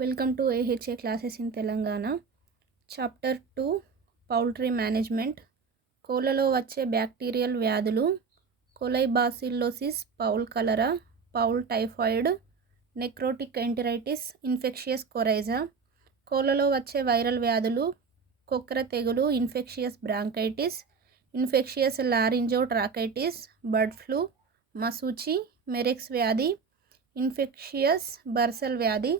Welcome to AHA classes in Telangana. Chapter 2 poultry management. కోళ్ళలో వచ్చే bacterial వ్యాధులు colibacillosis, fowl cholera, fowl typhoid, necrotic enteritis, infectious coryza. కోళ్ళలో వచ్చే viral వ్యాధులు కొక్కెర తెగులు, infectious bronchitis, infectious laryngotracheitis, bird flu, మసూచి, మెరెక్స్ వ్యాధి, ఇన్ఫెక్షియస్ బర్సెల్ వ్యాధి.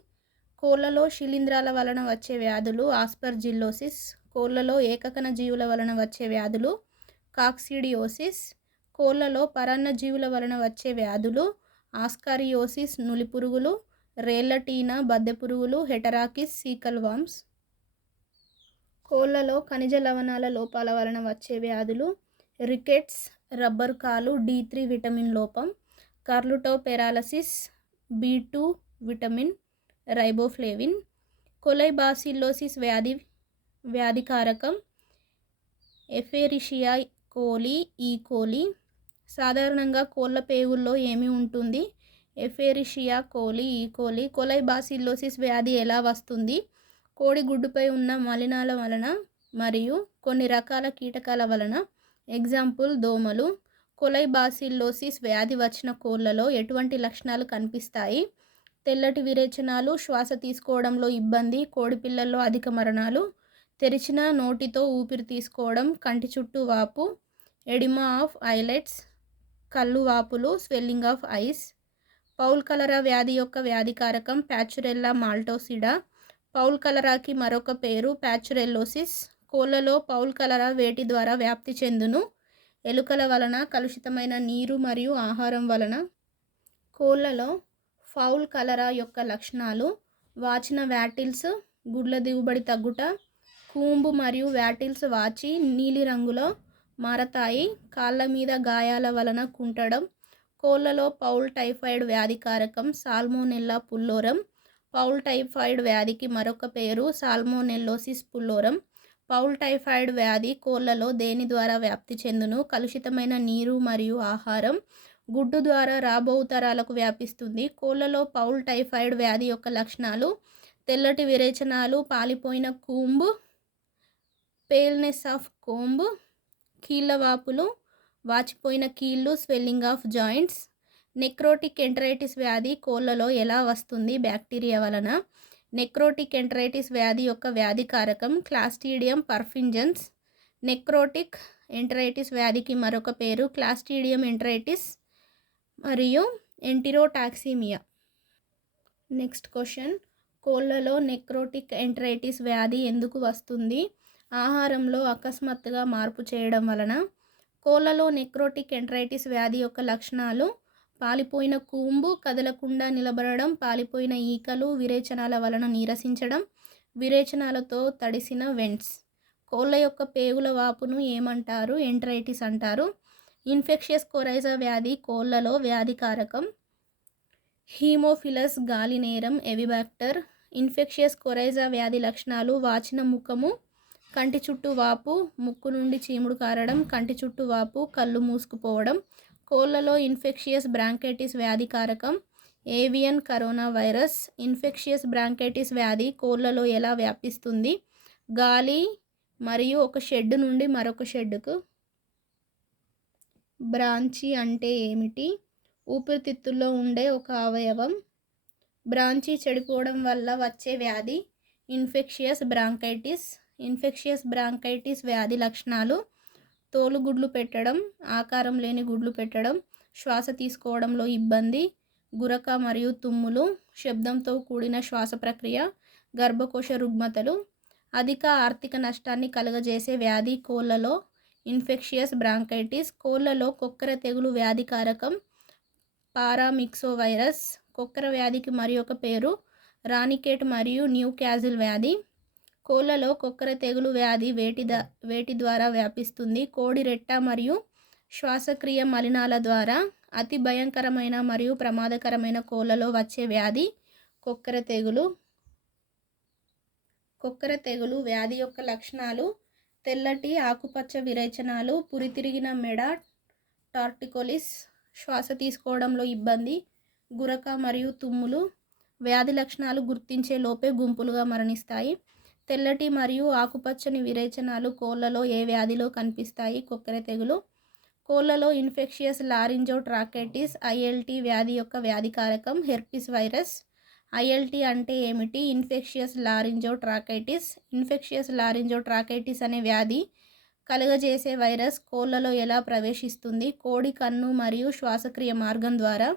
కోళ్ళలో శిలీంధ్రాల వలన వచ్చే వ్యాధులు ఆస్పర్జిల్లోసిస్. కోళ్ళలో ఏకకణ జీవుల వలన వచ్చే వ్యాధులు కాక్సిడియోసిస్. కోళ్ళలో పరాన్నజీవుల వలన వచ్చే వ్యాధులు ఆస్కారియోసిస్, నులిపురుగులు, రేల్లటీనా, బద్దెపురుగులు, హెటరాకిస్, సీకల్ వామ్స్. కోళ్ళలో ఖనిజ లవణాల లోపాల వలన వచ్చే వ్యాధులు రికెట్స్, రబ్బర్ కాలు, D3 విటమిన్ లోపం, curled toe paralysis, B2 vitamin, riboflavin. Colibacillosis వ్యాధికారకం ఎఫెరిషియా కోలి, ఈకోలి. సాధారణంగా కోళ్ళ పేగుల్లో ఏమి ఉంటుంది? ఎఫెరిషియా కోలి, ఈకోలి. కొలైబాసిల్లోసిస్ వ్యాధి ఎలా వస్తుంది? కోడి గుడ్డుపై ఉన్న మలినాల వలన మరియు కొన్ని రకాల కీటకాల వలన. ఎగ్జాంపుల్ దోమలు. కొలైబాసిల్లోసిస్ వ్యాధి వచ్చిన కోళ్ళలో ఎటువంటి లక్షణాలు కనిపిస్తాయి? తెల్లటి విరేచనాలు, శ్వాస తీసుకోవడంలో ఇబ్బంది, కోడిపిల్లల్లో అధిక మరణాలు, తెరిచిన నోటితో ఊపిరి తీసుకోవడం, కంటి చుట్టూ వాపు, ఎడిమా ఆఫ్ ఐలెట్స్, కళ్ళు వాపులు, స్వెల్లింగ్ ఆఫ్ ఐస్. పౌల్ కలరా వ్యాధి యొక్క వ్యాధికారకం ప్యాచురెల్లా మాల్టోసిడా. పౌల్ కలరాకి మరొక పేరు ప్యాచురెల్లోసిస్. కోళ్ళలో పౌల్ కలరా వేటి ద్వారా వ్యాప్తి చెందును? ఎలుకల వలన, కలుషితమైన నీరు మరియు ఆహారం వలన. కోళ్ళలో ఫౌల్ కలరా యొక్క లక్షణాలు వాచిన వ్యాటిల్స్, గుడ్ల దిగుబడి తగ్గుట, కూంబు మరియు వ్యాటిల్స్ వాచి నీలిరంగులో మారతాయి, కాళ్ళ మీద గాయాల వలన కుంటడం. కోళ్ళలో పౌల్ టైఫాయిడ్ వ్యాధికారకం సాల్మోనెల్లా పుల్లోరం. పౌల్ టైఫాయిడ్ వ్యాధికి మరొక పేరు సాల్మోనెల్లోసిస్ పుల్లోరం. పౌల్ టైఫాయిడ్ వ్యాధి కోళ్ళలో దేని ద్వారా వ్యాప్తి చెందును? కలుషితమైన నీరు మరియు ఆహారం, గుడ్డు ద్వారా రాబో తరాలకు వ్యాపిస్తుంది. కోళ్ళలో పౌల్ టైఫాయిడ్ వ్యాధి యొక్క లక్షణాలు తెల్లటి విరేచనాలు, పాలిపోయిన కూంబ్, పేల్నెస్ ఆఫ్ కోంబ్, కీళ్ళ వాపులు, వాచిపోయిన కీళ్ళు, swelling of joints. Necrotic enteritis వ్యాధి కోళ్ళలో ఎలా వస్తుంది? బ్యాక్టీరియా వలన. నెక్రోటిక్ ఎంటరైటిస్ వ్యాధి యొక్క వ్యాధికారకం క్లాస్ట్రీడియం పర్ఫింజన్స్. నెక్రోటిక్ ఎంటరైటిస్ వ్యాధికి మరొక పేరు క్లాస్ట్రీడియం ఎంటరైటిస్ మరియు ఎంటిరోటాక్సిమియా. నెక్స్ట్ క్వశ్చన్, కోళ్ళలో నెక్రోటిక్ ఎంటరైటిస్ వ్యాధి ఎందుకు వస్తుంది? ఆహారంలో అకస్మాత్తుగా మార్పు చేయడం వలన. కోళ్ళలో నెక్రోటిక్ ఎంటరైటిస్ వ్యాధి యొక్క లక్షణాలు పాలిపోయిన కూంబు, కదలకుండా నిలబడడం, పాలిపోయిన ఈకలు, విరేచనాల వలన నీరసించడం, విరేచనాలతో తడిసిన వెంట్స్. కోళ్ళ యొక్క పేగుల వాపును ఏమంటారు? ఎంటరైటిస్ అంటారు. ఇన్ఫెక్షియస్ కొరైజా వ్యాధి కోళ్ళలో వ్యాధికారకం హీమోఫిలస్ గాలినేరం ఎవిబాక్టర్. ఇన్ఫెక్షియస్ కొరైజా వ్యాధి లక్షణాలు వాచిన ముఖము, కంటి చుట్టూ వాపు, ముక్కు నుండి చీముడు కారడం, కంటి చుట్టూ వాపు, కళ్ళు మూసుకుపోవడం. కోళ్ళలో ఇన్ఫెక్షియస్ బ్రాంకైటిస్ వ్యాధికారకం avian corona virus. Infectious bronchitis వ్యాధి కోళ్ళలో ఎలా వ్యాపిస్తుంది? గాలి మరియు ఒక షెడ్ నుండి మరొక షెడ్డుకు. బ్రాంచి అంటే ఏమిటి? ఊపిరితిత్తుల్లో ఉండే ఒక అవయవం. బ్రాంచి చెడిపోవడం వల్ల వచ్చే వ్యాధి ఇన్ఫెక్షియస్ బ్రాంకైటిస్. ఇన్ఫెక్షియస్ బ్రాంకైటిస్ వ్యాధి లక్షణాలు తోలు గుడ్లు పెట్టడం, ఆకారం లేని గుడ్లు పెట్టడం, శ్వాస తీసుకోవడంలో ఇబ్బంది, గురక మరియు తుమ్ములు, శబ్దంతో కూడిన శ్వాస ప్రక్రియ, గర్భకోశ రుగ్మతలు. అధిక ఆర్థిక నష్టాన్ని కలుగజేసే వ్యాధి కోళ్ళలో ఇన్ఫెక్షియస్ బ్రాంకైటిస్. కోళ్ళలో కొక్కెర తెగులు వ్యాధికారకం పారామిక్సోవైరస్. కొక్కెర వ్యాధికి మరి ఒక పేరు రానికేట్ మరియు న్యూకాజిల్ వ్యాధి. కోళ్ళలో కొక్కెర తెగులు వ్యాధి వేటి ద్వారా వ్యాపిస్తుంది? కోడి రెట్ట మరియు శ్వాసక్రియ మలినాల ద్వారా. అతి భయంకరమైన మరియు ప్రమాదకరమైన కోళ్ళలో వచ్చే వ్యాధి కొక్కెర తెగులు. కొక్కెర తెగులు వ్యాధి యొక్క లక్షణాలు తెల్లటి ఆకుపచ్చ విరేచనాలు, పురితిరిగిన మెడ, టార్టికోలిస్, శ్వాస తీసుకోవడంలో ఇబ్బంది, గురక మరియు తుమ్ములు, వ్యాధి లక్షణాలు గుర్తించే లోపే గుంపులుగా మరణిస్తాయి. తెల్లటి మరియు ఆకుపచ్చని విరేచనాలు కోళ్లలో ఏ వ్యాధిలో కనిపిస్తాయి? కొక్కెర తెగులు. కోళ్లలో ఇన్ఫెక్షియస్ లారింజోట్రాకైటిస్ ఐఎల్టీ వ్యాధి యొక్క వ్యాధికారకం హెర్పిస్ వైరస్. ఐఎల్టీ అంటే ఏమిటి? ఇన్ఫెక్షియస్ లారింజోట్రాకైటిస్. ఇన్ఫెక్షియస్ లారింజోట్రాకైటిస్ అనే వ్యాధి కలుగజేసే వైరస్ కోళ్లలో ఎలా ప్రవేశిస్తుంది? కోడి కన్ను మరియు శ్వాసక్రియ మార్గం ద్వారా.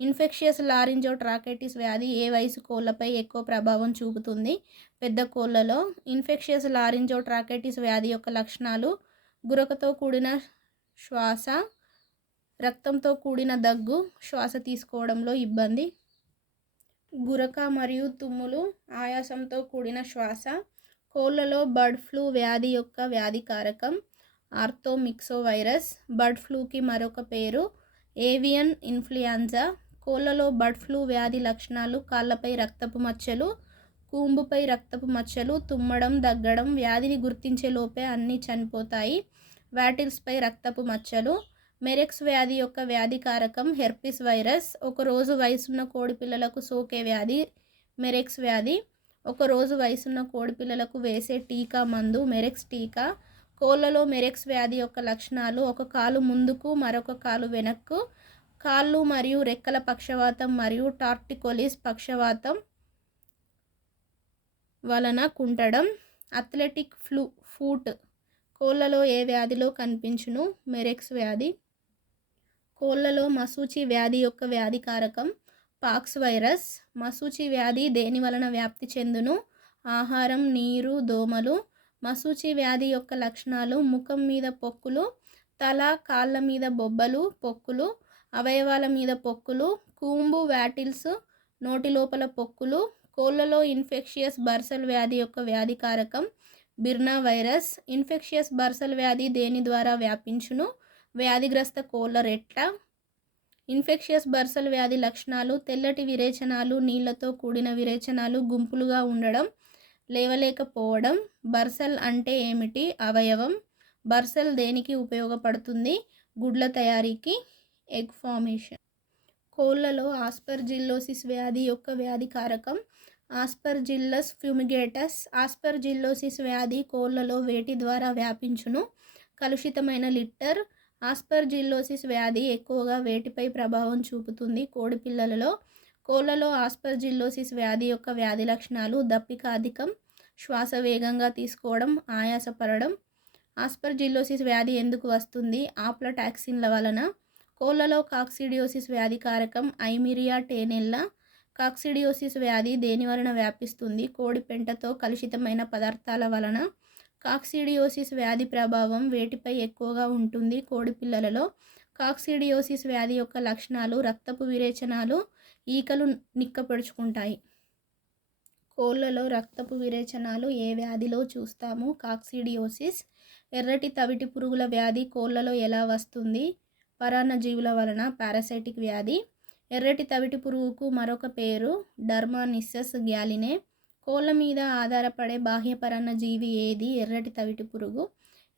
ఇన్ఫెక్షియస్ లారింజోట్రాకైటిస్ వ్యాధి ఏ వయసు కోళ్లపై ఎక్కువ ప్రభావం చూపుతుంది? పెద్ద కోళ్లలో. ఇన్ఫెక్షియస్ లారింజోట్రాకైటిస్ వ్యాధి యొక్క లక్షణాలు గురకతో కూడిన శ్వాస, రక్తంతో కూడిన దగ్గు, శ్వాస తీసుకోవడంలో ఇబ్బంది. గురక మరియు తుమ్ములు, ఆయాసంతో కూడిన శ్వాస. కోళ్లలో బర్డ్ ఫ్లూ వ్యాధి యొక్క వ్యాధికారకం ఆర్థోమిక్సోవైరస్. బర్డ్ ఫ్లూకి మరొక పేరు ఏవియన్ ఇన్ఫ్లుయెంజా. కోళ్లలో బర్డ్ ఫ్లూ వ్యాధి లక్షణాలు కాళ్లపై రక్తపు మచ్చలు, కూంబుపై రక్తపు మచ్చలు, తుమ్మడం, దగ్గడం. వ్యాధిని గుర్తించే లోపే అన్నీ చనిపోతాయి. వాటిల్స్పై రక్తపు మచ్చలు. మెరెక్స్ వ్యాధి యొక్క వ్యాధికారకం హెర్పిస్ వైరస్. ఒకరోజు వయసున్న కోడిపిల్లలకు సోకే వ్యాధి మెరెక్స్ వ్యాధి. ఒకరోజు వయసున్న కోడిపిల్లలకు వేసే టీకా మందు మెరెక్స్ టీకా. కోళ్లలో మెరెక్స్ వ్యాధి యొక్క లక్షణాలు ఒక కాలు ముందుకు, మరొక కాలు వెనక్కు, కాళ్ళు మరియు రెక్కల పక్షవాతం మరియు టార్టికోలిస్ పక్షవాతం వలన కుంటడం. అథ్లెటిక్ ఫూట్ కోళ్లలో ఏ వ్యాధిలో కనిపించును? మెరెక్స్ వ్యాధి. కోళ్లలో మశూచి వ్యాధి యొక్క వ్యాధికారకం పాక్స్ వైరస్. మశూచి వ్యాధి దేని వలన వ్యాప్తి చెందును? ఆహారం, నీరు, దోమలు. మశూచి వ్యాధి యొక్క లక్షణాలు ముఖం మీద పొక్కులు, తల, కాళ్ళ మీద బొబ్బలు, పొక్కులు, అవయవాల మీద పొక్కులు, కూంబు, వాటిల్స్, నోటి లోపల పొక్కులు. కోళ్లలో ఇన్ఫెక్షియస్ బర్సల్ వ్యాధి యొక్క వ్యాధికారకం బిర్నా వైరస్. ఇన్ఫెక్షియస్ బర్సల్ వ్యాధి దేని ద్వారా వ్యాపించును? వ్యాధిగ్రస్త కోళ్ల రెట్ల. ఇన్ఫెక్షియస్ బర్సల్ వ్యాధి లక్షణాలు తెల్లటి విరేచనాలు, నీళ్లతో కూడిన విరేచనాలు, గుంపులుగా ఉండడం, లేవలేకపోవడం. బర్సల్ అంటే ఏమిటి? అవయవం. బర్సల్ దేనికి ఉపయోగపడుతుంది? గుడ్ల తయారీకి, ఎగ్ ఫార్మేషన్. కోళ్లలో ఆస్పర్జిల్లోసిస్ వ్యాధి యొక్క వ్యాధికారకం ఆస్పర్జిల్లస్ ఫ్యూమిగేటస్. ఆస్పర్జిల్లోసిస్ వ్యాధి కోళ్లలో వేటి ద్వారా వ్యాపించును? కలుషితమైన లిట్టర్. ఆస్పర్జిల్లోసిస్ వ్యాధి ఎక్కువగా వేటిపై ప్రభావం చూపుతుంది? కోడిపిల్లలలో. కోళ్లలో ఆస్పర్జిల్లోసిస్ వ్యాధి యొక్క వ్యాధి లక్షణాలు దప్పిక అధికం, శ్వాస వేగంగా తీసుకోవడం, ఆయాసపడడం. ఆస్పర్జిల్లోసిస్ వ్యాధి ఎందుకు వస్తుంది? ఆప్లాటాక్సిన్ల వలన. కోళ్లలో కాక్సిడియోసిస్ వ్యాధికారకం ఐమిరియా టేనెల్లా. కాక్సిడియోసిస్ వ్యాధి దేని వలన వ్యాపిస్తుంది? కోడి పెంటతో కలుషితమైన పదార్థాల వలన. కాక్సిడియోసిస్ వ్యాధి ప్రభావం వేటిపై ఎక్కువగా ఉంటుంది? కోడిపిల్లలలో. కాక్సిడియోసిస్ వ్యాధి యొక్క లక్షణాలు రక్తపు విరేచనాలు, ఈకలు నిక్కపొడుచుకుంటాయి. కోళ్లలో రక్తపు విరేచనాలు ఏ వ్యాధిలో చూస్తాము? కాక్సిడియోసిస్. ఎర్రటి తవిటి పురుగుల వ్యాధి కోళ్లలో ఎలా వస్తుంది? పరాన్నజీవుల వలన, పారాసైటిక్ వ్యాధి. ఎర్రటి తవిటి పురుగుకు మరొక పేరు డర్మానిసస్ గ్యాలినే. కోళ్ల మీద ఆధారపడే బాహ్య పరాన్నజీవి ఏది? ఎర్రటి తవిటి పురుగు.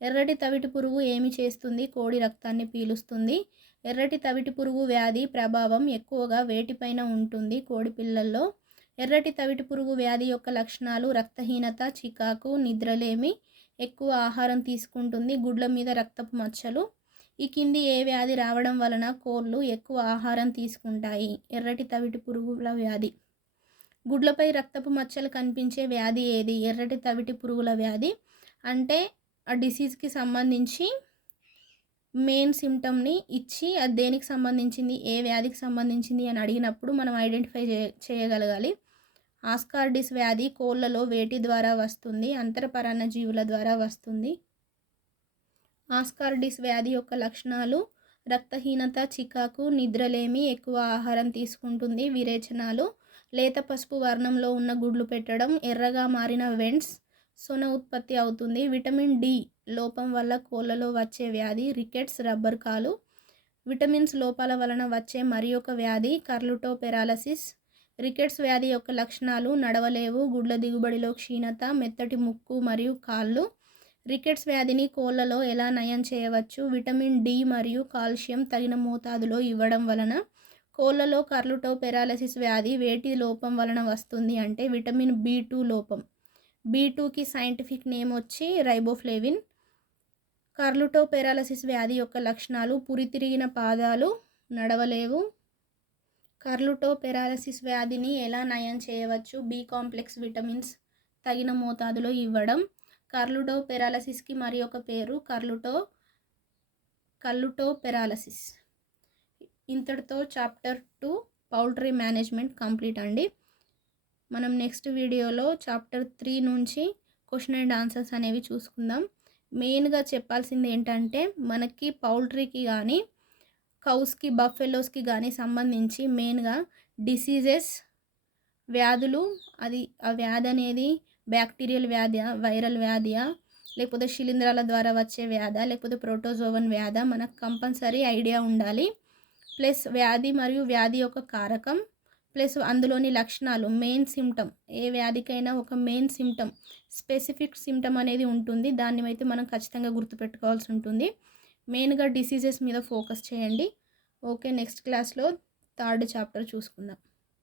ఎర్రటి తవిటి పురుగు ఏమి చేస్తుంది? కోడి రక్తాన్ని పీలుస్తుంది. ఎర్రటి తవిటి పురుగు వ్యాధి ప్రభావం ఎక్కువగా వేటిపైన ఉంటుంది? కోడిపిల్లల్లో. ఎర్రటి తవిటి పురుగు వ్యాధి యొక్క లక్షణాలు రక్తహీనత, చికాకు, నిద్రలేమి, ఎక్కువ ఆహారం తీసుకుంటుంది, గుడ్ల మీద రక్తపు మచ్చలు. ఈ కింది ఏ వ్యాధి రావడం వలన కోళ్లు ఎక్కువ ఆహారం తీసుకుంటాయి? ఎర్రటి తవిటి పురుగుల వ్యాధి. గుడ్లపై రక్తపు మచ్చలు కనిపించే వ్యాధి ఏది? ఎర్రటి తవిటి పురుగుల వ్యాధి. అంటే ఆ డిసీజ్కి సంబంధించి మెయిన్ సిమ్టమ్ని ఇచ్చి అది దేనికి సంబంధించింది, ఏ వ్యాధికి సంబంధించింది అని అడిగినప్పుడు మనం ఐడెంటిఫై చేయగలగాలి. ఆస్కార్డిస్ వ్యాధి కోళ్లలో వేటి ద్వారా వస్తుంది? అంతరపరాన్నజీవుల ద్వారా వస్తుంది. ఆస్కార్డిస్ వ్యాధి యొక్క లక్షణాలు రక్తహీనత, చికాకు, నిద్రలేమి, ఎక్కువ ఆహారం తీసుకుంటుంది, విరేచనాలు, లేత పసుపు వర్ణంలో ఉన్న గుడ్లు పెట్టడం, ఎర్రగా మారిన వెంట్స్, సొన ఉత్పత్తి అవుతుంది. విటమిన్ డి లోపం వల్ల కోళ్లలో వచ్చే వ్యాధి రికెట్స్, రబ్బర్ కాలు. విటమిన్స్ లోపాల వలన వచ్చే మరి ఒక వ్యాధి కర్లుటోపెరాలసిస్. రికెట్స్ వ్యాధి యొక్క లక్షణాలు నడవలేవు, గుడ్ల దిగుబడిలో క్షీణత, మెత్తటి ముక్కు మరియు కాళ్ళు. రికెట్స్ వ్యాధిని కోళ్లలో ఎలా నయం చేయవచ్చు? విటమిన్ డి మరియు కాల్షియం తగిన మోతాదులో ఇవ్వడం వలన కోళ్ళలో కర్లుటో పెరాలసిస్ వ్యాధి వేటి లోపం వలన వస్తుంది అంటే విటమిన్ B2 లోపం. B2కి సైంటిఫిక్ నేమ్ వచ్చి రైబోఫ్లేవిన్. కర్లుటో పెరాలసిస్ వ్యాధి యొక్క లక్షణాలు: పురితిరిగిన పాదాలు, నడవలేవు. కర్లుటో పెరాలసిస్ వ్యాధిని ఎలా నయం చేయవచ్చు? బి కాంప్లెక్స్ విటమిన్స్ తగిన మోతాదులో ఇవ్వడం. కర్లుటో పెరాలసిస్కి మరి ఒక పేరు కల్లుటో పెరాలసిస్. ఇంతటితో చాప్టర్ 2 పౌల్ట్రీ మేనేజ్మెంట్ కంప్లీట్ అండి. మనం నెక్స్ట్ వీడియోలో చాప్టర్ 3 నుంచి క్వశ్చన్ అండ్ ఆన్సర్స్ అనేవి చూసుకుందాం. మెయిన్గా చెప్పాల్సింది ఏంటంటే మనకి పౌల్ట్రీకి కానీ కౌస్కి బఫెలోస్కి కానీ సంబంధించి మెయిన్గా డిసీజెస్, వ్యాధులు, అది ఆ వ్యాధి అనేది బ్యాక్టీరియల్ వ్యాధి, వైరల్ వ్యాధియా, లేకపోతే శిలీంధ్రాల ద్వారా వచ్చే వ్యాధా, లేకపోతే ప్రోటోజోవన్ వ్యాధా, మనకు కంపల్సరీ ఐడియా ఉండాలి. ప్లస్ వ్యాధి మరియు వ్యాధి యొక్క కారకం, ప్లస్ అందులోని లక్షణాలు, మెయిన్ సిమ్టమ్. ఏ వ్యాధికైనా ఒక మెయిన్ సిమ్టమ్, స్పెసిఫిక్ సిమ్టమ్ అనేది ఉంటుంది. దాన్ని అయితే మనం ఖచ్చితంగా గుర్తుపెట్టుకోవాల్సి ఉంటుంది. మెయిన్గా డిసీజెస్ మీద ఫోకస్ చేయండి. ఓకే, నెక్స్ట్ క్లాస్లో 3rd చాప్టర్ చూసుకుందాం.